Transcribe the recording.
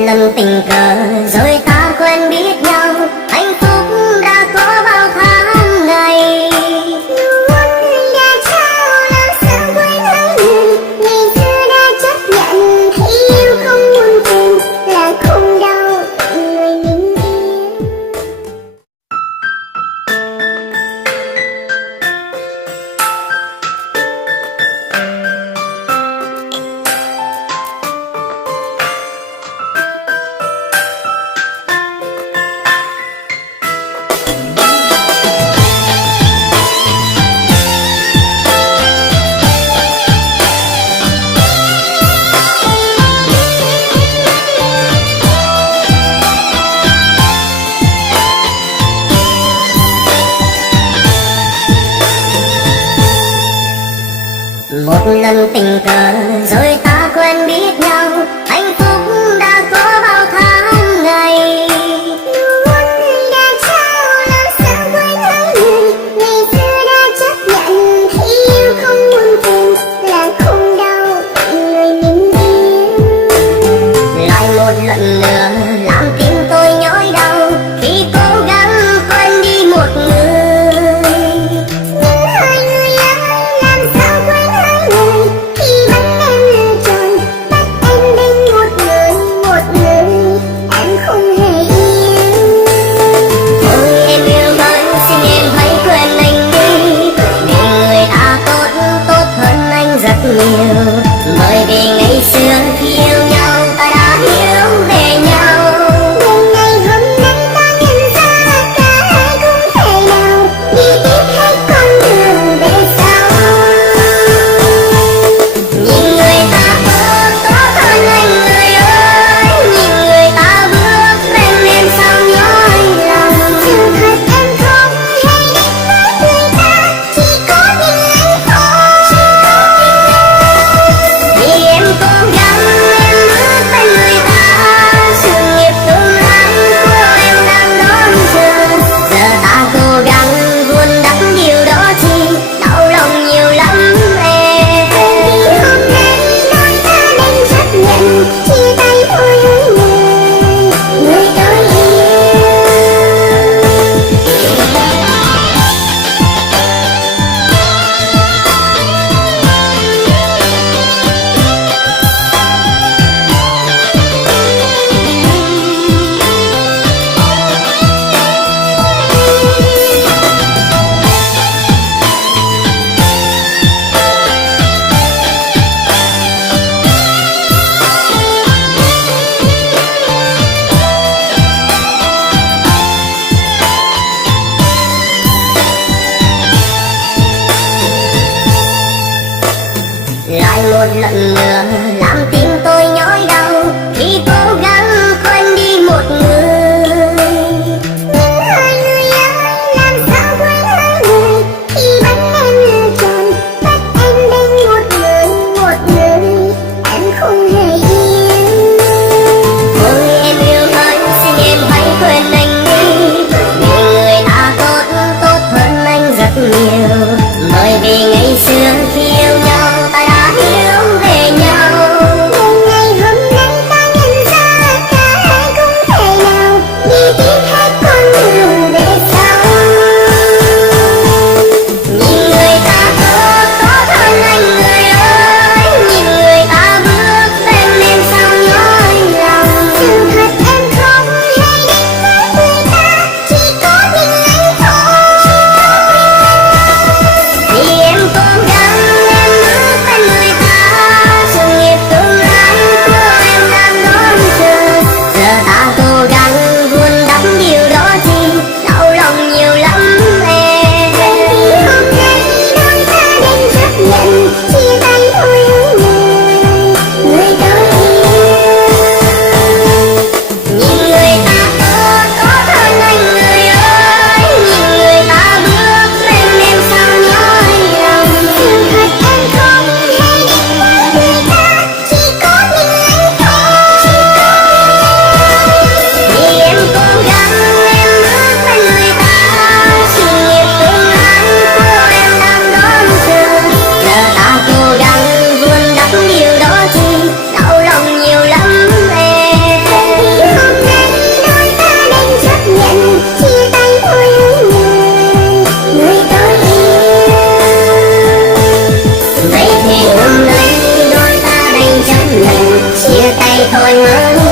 lần tình cờ rồi ta quen biết nhau, hạnh phúc đã có bao tháng ngày. Một người đã trao làm sao quên hai người, ngày xưa đã chấp nhận thấy yêu không muốn tìm là không đau người mình yêu. Một lần tình cờ rồi ta quen biết nhau, hạnh phúc đã có bao tháng ngày. Một người đã trao làm sao quên hai người, ngày xưa đã chấp nhận thấy yêu không muốn tìm là không đau người mình yêu. Lại một lần nữa làm tim tôi nhói đau khi cố gắng quên đi một người. Nhưng hai người ơi, làm sao quên hai người khi bắt em lựa chọn, bắt em bên một người em không hề yêu. Ôi em yêu ơi, xin em hãy quên anh đi, vì người ta tốt hơn anh rất nhiều. Bởi vì ngày xưa khi yêu nhau ta đã hiểu về nhau. Nhưng ngày hôm nay ta nhận ra cả hai không thể nào đi tiếp hết con đường về sau. Nhìn người ta tốt hơn anh người ơi, nhìn người ta bước bên em sao nhói lòng. Sự thật em không hề định nói người ta, chỉ có mình anh thôi. Vì em cố gắng em bước bên người ta, sự nghiệp tương lai của em đang đón chờ. Giờ ta cố gắng vun đắp điều đó chi, đau lòng nhiều lắm em. Vì hôm nay đôi ta đành chấp nhận chia tay thôi người tôi yêu. Lại một lần nữa làm tim tôi nhói đau khi cố gắng quên đi một người. Nhưng hai người ơi, làm sao quên hai người khi bắt em lựa chọn, bắt em bên một người em không hề yêu. Ôi em yêu ơi, xin em hãy quên anh đi, vì người ta tốt hơn anh rất nhiều. Bởi vì ngày xưa khi yêu nhau ta đã hiểu về nhau. anh ơi